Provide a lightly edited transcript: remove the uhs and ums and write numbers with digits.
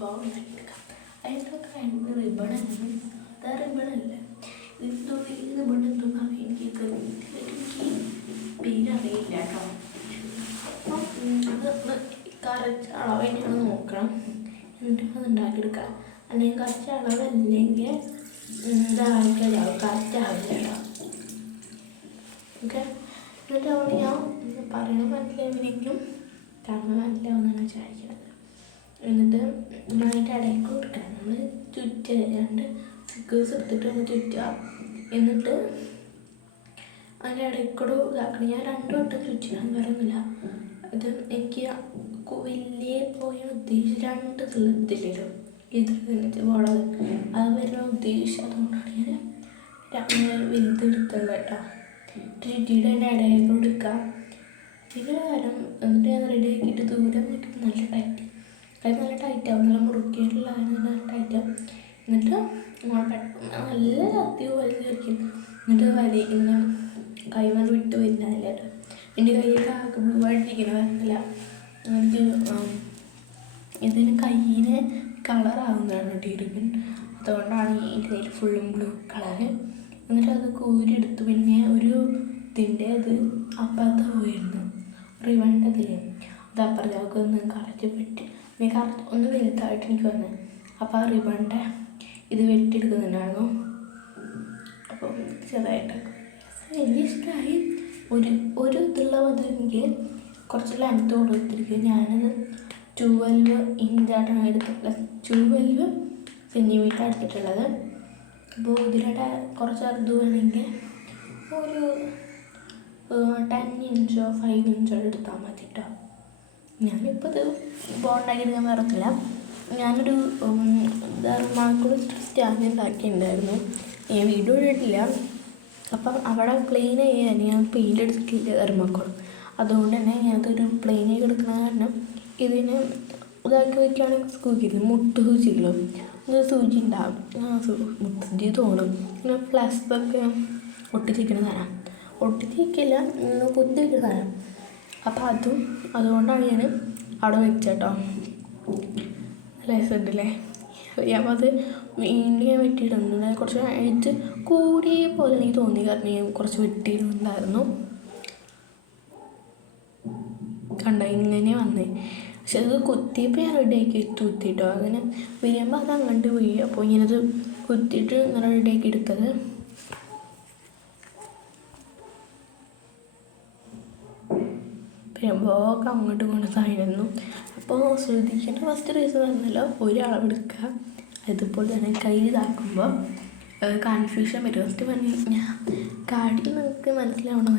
ബോ ഉണ്ടാക്കിയെടുക്കാം. അതിൻ്റെ കഴിഞ്ഞ റിബണാണ്, അതാ റിബണല്ല, ഇത് റിബൺ എന്തോ പറയും, എനിക്ക് പേരറിയില്ല കേട്ടോ. അപ്പം അതൊന്ന് കറക്റ്റ് അളവ് തന്നെയാണ് നോക്കണം, എന്നിട്ട് അത് ഉണ്ടാക്കിയെടുക്കാം. അല്ലെങ്കിൽ കറക്റ്റ് അളവല്ലെങ്കിൽ ഇതാക്കില്ല, കറക്റ്റ് ആവില്ല കേട്ടോ. ഓക്കെ, എന്നിട്ട് അവിടെ ഞാൻ പറയണ മനസ്സിലായിരിക്കും, കാരണം മനസ്സിലാവുന്നതാണ് വിചാരിക്കുന്നത്. എന്നിട്ട് അതിൻ്റെ ഇടയ്ക്ക് കൊടുക്കണം, നമ്മൾ ചുറ്റുക, 2 ഫിഗേഴ്സ് എടുത്തിട്ട് നമ്മൾ ചുറ്റുക. എന്നിട്ട് അതിൻ്റെ ഇടയ്ക്കൂടെ ഇതാക്കണം. ഞാൻ 2 വട്ടം ചുറ്റിക്കണം, വേറൊന്നുമില്ല. അത് എനിക്ക് വലിയ പോയ ഉദ്ദേശിച്ച് 2 ഇതില്ലല്ലോ, ഇത് വളരെ അത് വരുന്ന ഉദ്ദേശിച്ച്, അതുകൊണ്ടാണ് ഞാൻ വലുതെടുത്തത് കേട്ടോ. ചുറ്റിയിട്ട് അതിൻ്റെ ഇടയിൽ എടുക്കാം. പിന്നെ കാരണം എന്നിട്ട് ഞാൻ റെഡി ആക്കിയിട്ട് ദൂരം നിൽക്കുമ്പോൾ നല്ല ടൈറ്റ്, അത് നല്ല ടൈറ്റാവും, നല്ല മുറുക്കിയിട്ടുള്ള നല്ല ടൈറ്റാവും. എന്നിട്ട് നല്ല ശക്തി വലിച്ച് വയ്ക്കും. എന്നിട്ട് ഇങ്ങനെ കൈ വന്ന് വിട്ട് വരുന്നില്ല കേട്ടോ. എൻ്റെ കൈയൊക്കെ ആകെ ബ്ലൂ ആയിട്ടിരിക്കുന്നത് വരത്തില്ല. ഇതിന് കയ്യിന് കളറാവുന്നതാണ് റിബൺ, അതുകൊണ്ടാണ് എൻ്റെ കയ്യിൽ ഫുള്ളും ബ്ലൂ കളറ്. എന്നിട്ട് അത് കോരിയെടുത്ത് പിന്നെ ഒരു ഇതിൻ്റെ അത് അപ്പുറത്ത് പോയിരുന്നു, റിബണിൻ്റെ അതിൽ അത് അപ്പുറത്തേക്ക് ഒന്ന് കറച്ച് വെട്ടി, പിന്നെ കറച്ച് ഒന്ന് വലുതായിട്ട് എനിക്ക് വന്നത്. അപ്പോൾ ആ റിബണിൻ്റെ ഇത് വെട്ടിയെടുക്കുന്നുണ്ടായിരുന്നു. അപ്പം ചെറുതായിട്ടൊക്കെ എനിക്ക് ഇഷ്ടമായി. ഒരു ഇതുള്ള അത് എനിക്ക് കുറച്ച് ലെങ്ത്ത് കൊടുത്തിരിക്കുക. ഞാനത് 12 ഇഞ്ചായിട്ടാണ് എടുത്തിട്ടുള്ളത്, 12 സെൻറ്റിമീറ്റർ എടുത്തിട്ടുള്ളത്. അപ്പോൾ ഇതിലൂടെ കുറച്ച് അത് വേണമെങ്കിൽ ഒരു 10 ഇഞ്ചോ 5 ഇഞ്ചോ എടുത്താൽ മതി കേട്ടോ. ഞാനിപ്പോൾ ഇത് ബോണ്ടാക്കിയെടുക്കാൻ പറഞ്ഞില്ല, ഞാനൊരു ധർമാക്കോൾ സ്റ്റാൻഡ് ഉണ്ടാക്കിയിട്ടുണ്ടായിരുന്നു, ഞാൻ വീഡിയോ ഇട്ടിട്ടില്ല. അപ്പം അവിടെ പ്ലെയിൻ ചെയ്യാൻ ഞാൻ പെയിൻ്റ് എടുത്തിട്ടില്ല ധർമാക്കോൾ, അതുകൊണ്ട് തന്നെ ഞാനതൊരു പ്ലെയിൻ ആയി എടുക്കുന്ന കാരണം ഇതിന് ഇതാക്കി വയ്ക്കുകയാണെങ്കിൽ സൂചിയില്ല, മുട്ട് സൂചിയില്ലോ, ഇത് സൂചി ഉണ്ടാകും, മുട്ട് സൂചി തോന്നും. പിന്നെ പ്ലസ്തൊക്കെ ഒട്ടിച്ചിരിക്കുന്ന സാധനം, ഒട്ടിച്ചിരിക്കില്ല, കുത്തി വയ്ക്കുന്ന സാധനം. അപ്പം അതുകൊണ്ടാണ് ഞാൻ അവിടെ വെച്ചേട്ടോ. നല്ല രസമുണ്ടല്ലേ. അപ്പോൾ അത് വീണ്ടും ഞാൻ വെട്ടിയിടുന്നുണ്ട്. കുറച്ച് എഴുത്ത് കൂടിയ പോലെ എനിക്ക് തോന്നി, കാരണം ഞാൻ കുറച്ച് വെട്ടിയിട്ടുണ്ടായിരുന്നു. കണ്ടോ ഇങ്ങനെ വന്നേ, പക്ഷെ അത് കുത്തിയപ്പോൾ ഞാൻ റെഡിയാക്കി കുത്തിയിട്ടോ. അങ്ങനെ വരുമ്പോൾ അത് അങ്ങോട്ട് പോയി, അപ്പോൾ ഇങ്ങനത് കുത്തിയിട്ട് ഇങ്ങനെ റെഡിയാക്കി എടുത്തത്. വരുമ്പോൾ അങ്ങോട്ട് കൊണ്ട് സാധനമായിരുന്നു. അപ്പോൾ ശ്രദ്ധിക്കേണ്ട ഫസ്റ്റ് റീസൺ പറഞ്ഞല്ലോ, ഒരളവെടുക്കുക. അതുപോലെ തന്നെ കൈ ഇതാക്കുമ്പോൾ കൺഫ്യൂഷൻ വരും. ഫസ്റ്റ് പറഞ്ഞു ഞാൻ കാര്യം നിങ്ങൾക്ക് മനസ്സിലാവണം.